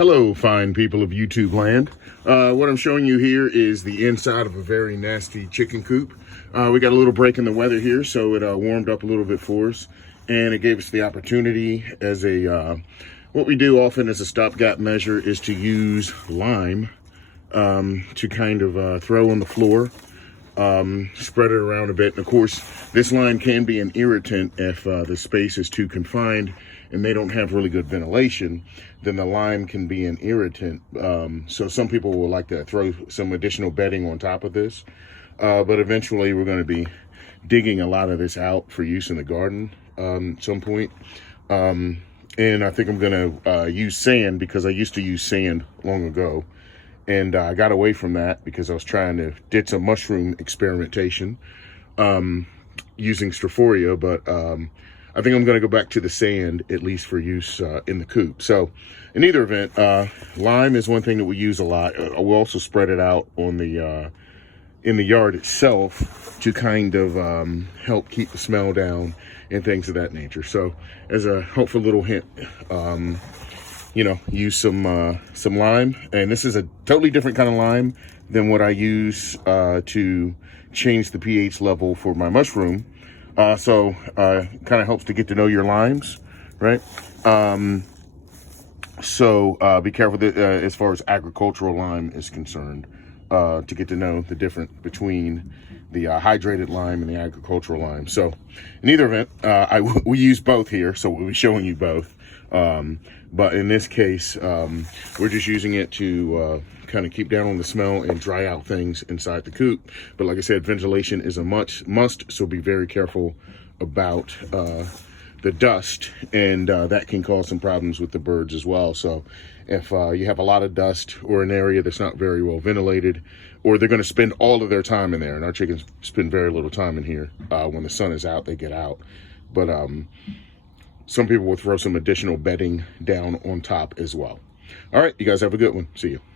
Hello, fine people of YouTube land. What I'm showing you here is the inside of a very nasty chicken coop. We got a little break in the weather here, so it warmed up a little bit for us, and it gave us the opportunity as what we do often as a stopgap measure is to use lime to kind of throw on the floor, spread it around a bit. And of course, this lime can be an irritant if the space is too confined and they don't have really good ventilation. Then the lime can be an irritant. So some people will like to throw some additional bedding on top of this. But eventually we're going to be digging a lot of this out for use in the garden at some point. And I think I'm going to use sand, because I used to use sand long ago. And I got away from that because I was did some mushroom experimentation using Strophoria, but I think I'm going to go back to the sand, at least for use in the coop. So in either event, lime is one thing that we use a lot. We'll also spread it out on in the yard itself to kind of help keep the smell down and things of that nature. So as a helpful little hint, use some lime. And this is a totally different kind of lime than what I use to change the pH level for my mushroom. So kind of helps to get to know your limes, right? So be careful that, as far as agricultural lime is concerned, to get to know the difference between the hydrated lime and the agricultural lime. So in either event, we use both here, so we'll be showing you both. But in this case, we're just using it to kind of keep down on the smell and dry out things inside the coop. But like I said, ventilation is a must, so be very careful about the dust, and that can cause some problems with the birds as well. So if you have a lot of dust or an area that's not very well ventilated, or they're going to spend all of their time in there, and our chickens spend very little time in here. When the sun is out, they get out. But some people will throw some additional bedding down on top as well. All right, you guys have a good one. See you.